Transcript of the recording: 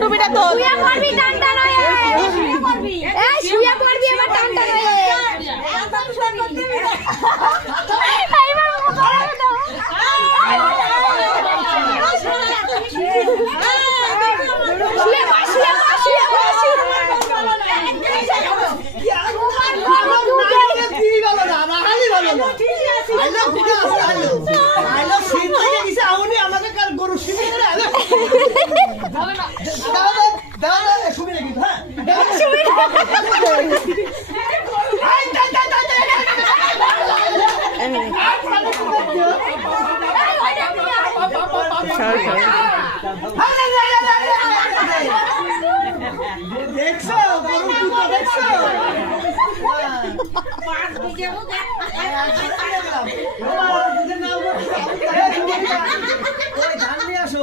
টুপিটা তো শুয়ে পড়বি টানটা নয় এই শুয়ে পড়বি এবার টানটা নয় এইবার বড় দাও শুয়ে বস শুয়ে বস কি ভালো না রাহালি ভালো না আইলো ঘুরে আসে আইলো সিন থেকে গেছে আউনি আমাকে কাল গরু সিনে করে আইলো দাও শুনে কিন্তু হ্যাঁ শুয়ে আই তাই দেখছো গরু কুতো দেখছো ধান নিয়ে আসো